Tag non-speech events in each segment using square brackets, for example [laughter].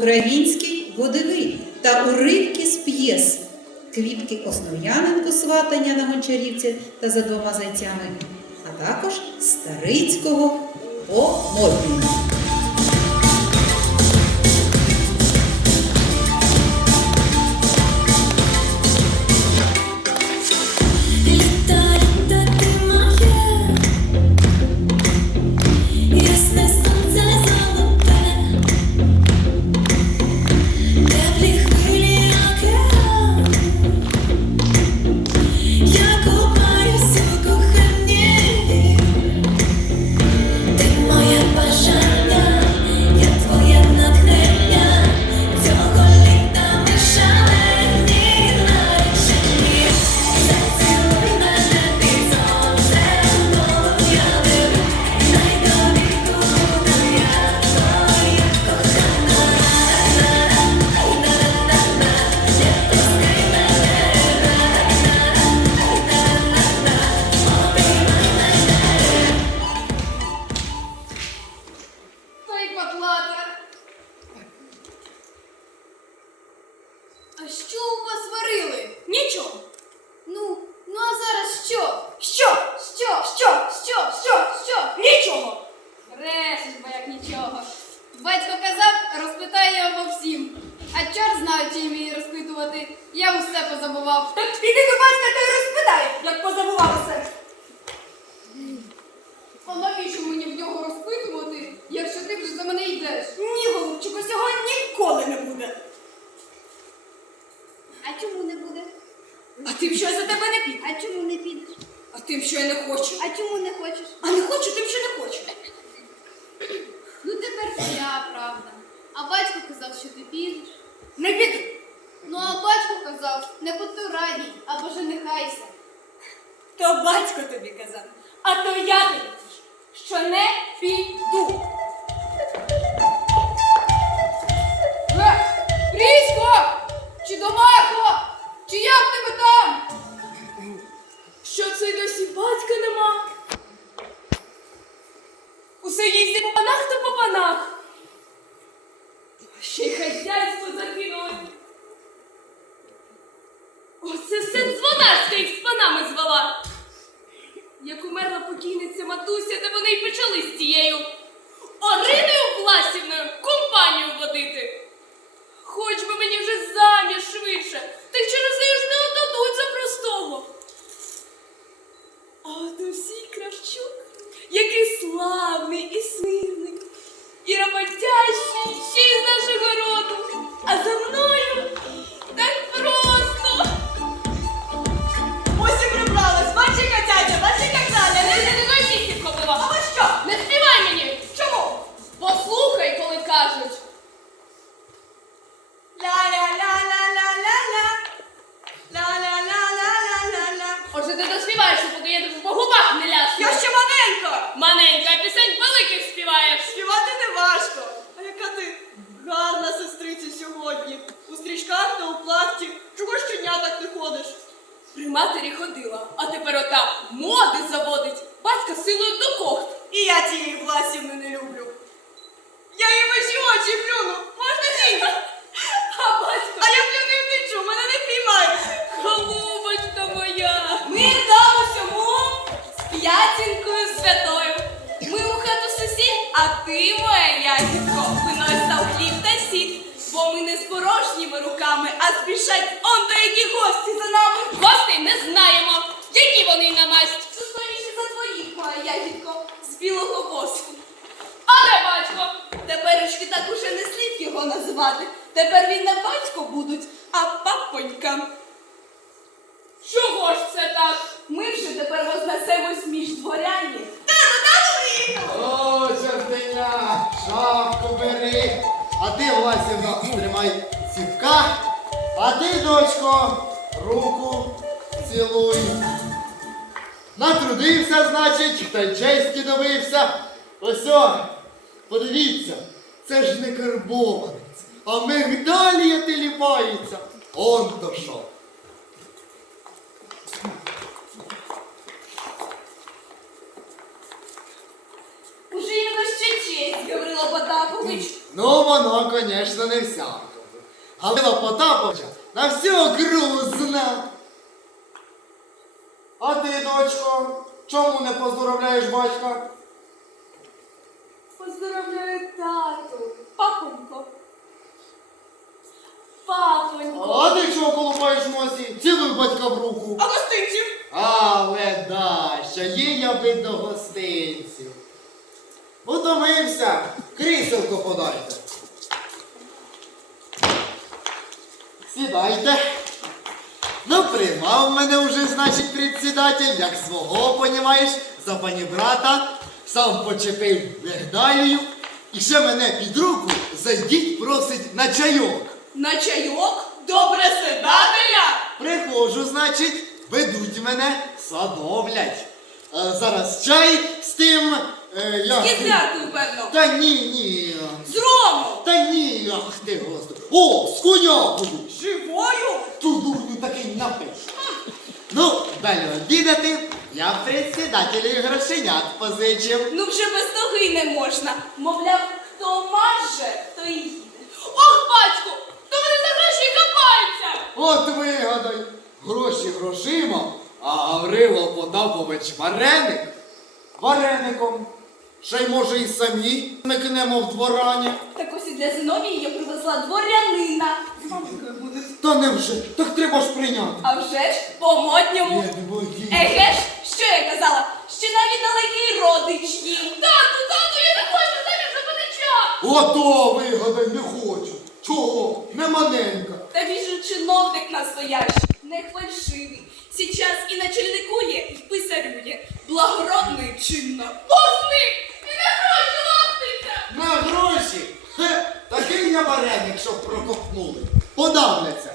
Український водевий та уривки з п'єс. Квітки Основ'яненко сватання на Гончарівці та за двома зайцями, а також Старицького по модному. Нічого. Ну, ну а зараз що? Що? Що? Що? Що? Що? Що? Нічого. Брешеш, бо як нічого. Батько казав, розпитає обо всім. А чор знає, чим її розпитувати. Я усе позабував. [laughs] Так піди до батька та й розпитай, як позабував усе. А навіщо мені в нього розпитувати, якщо ти вже за мене йдеш? Ні, голубчику, цього ніколи не буде. А чому не буде? А тим, що я за тебе не піду. А чому не підеш? А тим, що я не хочу. А чому не хочеш? А не хочу, тим, що не хочу. Ну тепер твоя правда. А батько казав, що ти підеш. Не піду. Ну а батько казав, не потурадій, або женихайся. То батько тобі казав. А то я тобі що не піду. Дзвонарська їх з панами звела. Як умерла покійниця матуся, де вони й почали з тією Ориною Власівною компанію водити. Хоч би мені вже заміж швидше, так через неї ж не отдадуть за простого. А от усій Кравчук, який славний і смирний, і роботящий, ще й з нашого роду. Матері ходила, а тепер ота моди заводить. Батька силою до кохт. І я тієї Власівни не люблю. Я їй ваші очі плюну. Можна тінь? А батько, А я плюну і втечу, мене не піймають. голубочка моя. Ми там усьому з п'ятінкою святою. Ми у хату сусід, а ти, моя ягідко, порожніми руками, а спішать он до які гості за нами. Гостей не знаємо. Які вони на масть? Достойніші за твоїх, моя ягідко, з білого воску. Але батько? Теперечки так уже не слід його називати. Тепер він не батько будуть, а папонька. А ти, Власівна, тримай сівка, А ти, дочко, руку цілуй. Натрудився, значить, та й честі добився. Ось подивіться, це ж не карбованець, а мигдалія теліпається. Он то що. Уже й на ще честь, Гаврило Потапович. Ну, воно, звісно, не всякому. Галина Потаповича на всю округу зна. А ти, дочко, чому не поздоровляєш батька? Поздравляю тату. Папонько. Папонько. А ти чого колупаєш носі? Цілуй батька в руку. А гостинців? Але Даша, є я би до гостинців. Утомився, кріселко подайте. Сідайте. Ну, приймав мене вже, значить, председатель, як свого, понімаєш, за пані брата, сам почепив вигдалію, і ще мене під руку зайдіть просить на чайок. На чайок? Добре седателя? Приходжу, значить, ведуть мене, садовлять. Е, зараз чай з тим. Е, як... Кізляркою, певно. Та ні, ні. З рому. Та ні, ах ти господи. О, з конякою. Живою? Ту дурню такий напиш. Ну, далі обідати, я председателю грошенят позичив. Ну вже без тоги не можна. Мовляв, хто маже, то й їде. Ох, батьку, то вони за гроші копаються. От вигадай, гроші грошима, а Гаврило Потапович вареник вареником. Ще й може і самі микнемо в дворані. Так ось і для Зиновії я привезла дворянина. Та невже, так треба ж прийняти. А вже ж по-модньому. Не. Еге ж, що я казала? Що навіть далекий родич їм. Тату, тату, я не хочу заміж за панича. Ото вигадай, не хочу. Чого? Не маненька. Та він же чиновник настоящий, не фальшивий. Сейчас і начальникує, і писарює. Благородно і чинно. І на гроші ластиться! На гроші. Хе, такий я щоб прокопнули. Подавляться.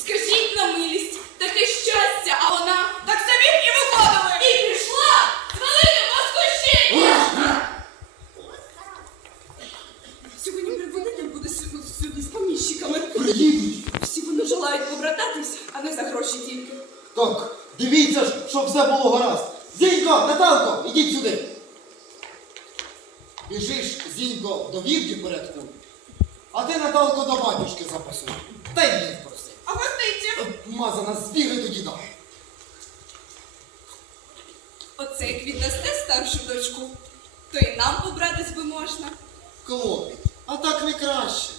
Скажіть на милість, таке щастя, а вона Так самі і виходили. і пішла з великим воскощенням! Сьогодні предводитель буде сюди з поміщиками. Приїдуть. Всі вони желають побрататись, а не за гроші тільки. Так, дивіться ж, щоб все було гаразд. Зінько, Наталко, ідіть сюди. Біжиш, Зінько, до вівді порядку, а ти, Наталко, до батюшки запасуй. Та й не проси. А гостинців? Мазана, збігай тоді діда. Оце як віддасте старшу дочку, то й нам побратись би можна. Клопіт, а так не краще.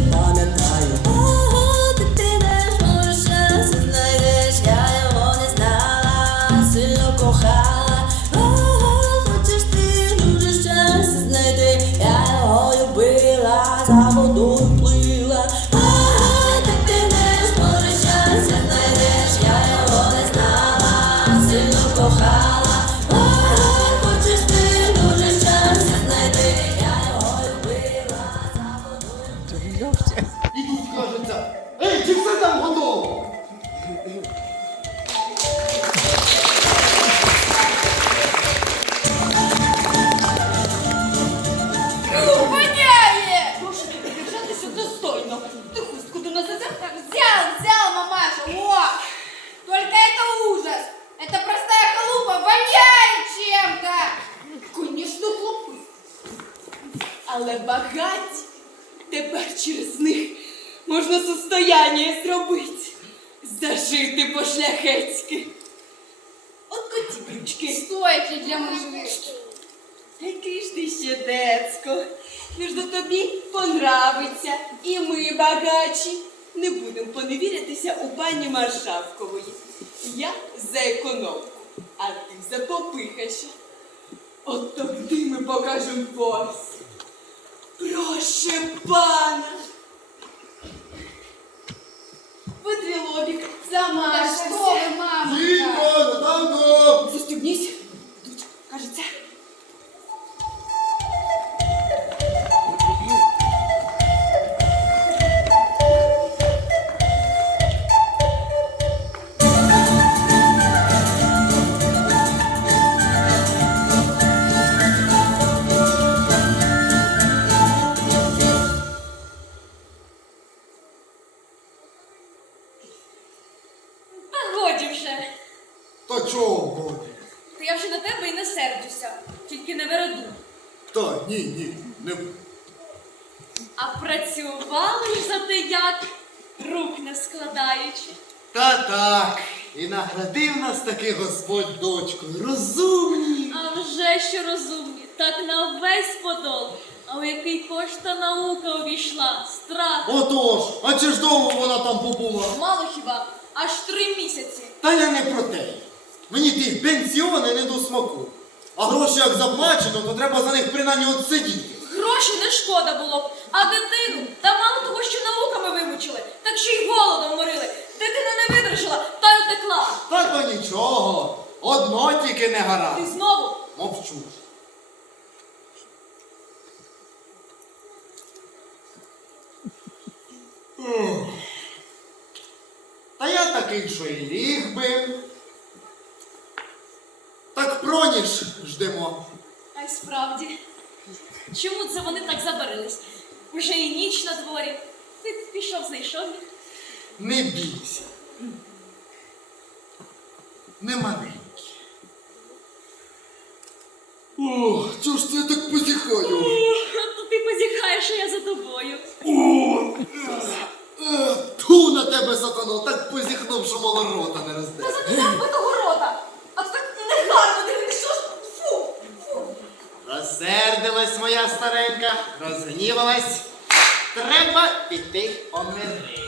and on and I але багаті. Тепер через них можна состояння зробити. Зажити по-шляхетськи. От коті брючки. Стоячи для мужиків. Який ж ти ще децько. Між до тобі понравиться. І ми багачі. Не будемо поневірятися у пані Маршавкової. Я за економку, а ти за попихаша. От тоді ми покажемо бос. Проще пана. Витри лобік, Та замажся. що ви, мама? Тихо, Наталко! Застюбнісь. Тут, кажеться. Тільки не вереду. Та ні, ні, не буду. А працювали ж за те як, рук не складаючи. Та так, і наградив нас таки Господь дочкою. Розумні. А вже що розумні, так на весь подол. А у який кошта наука увійшла, страх. Отож, а чи ж довго вона там побула? Мало хіба, аж три місяці. Та я не про те. Мені ті пенсіони не до смаку. А гроші як заплачено, то треба за них принаймні от сидіти. Гроші не шкода було б, а дитину, та мало того, що науками вимучили, так ще й голодом морили. Дитина не видержала, та й утекла. Та то нічого. Одно тільки не Ти гаразд. знову Мовчу. Ух. Та я такий, що і ліг би. Проніж ждемо. А й справді. Чому це вони так забарились? Уже і ніч на дворі. Ти пішов, знайшов їх. Не бійся. Не маленькі. О, чого ж я так позіхаю? То ти позіхаєш, що я за тобою. Е, Ту на тебе, сатано, так позіхнув, що мало рота не розде. Та за тебе вбитого рота. А ти так негарно дивишся. Що ж? Фу, фу. Розсердилась старенька, розгнівалась. Треба піти помиритися.